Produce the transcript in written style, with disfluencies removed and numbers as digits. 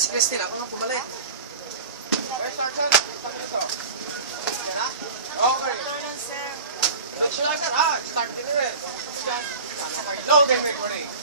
si Christine. Ako nga pumalay. Where's our son? Okay. Start din rin. Load and make ready.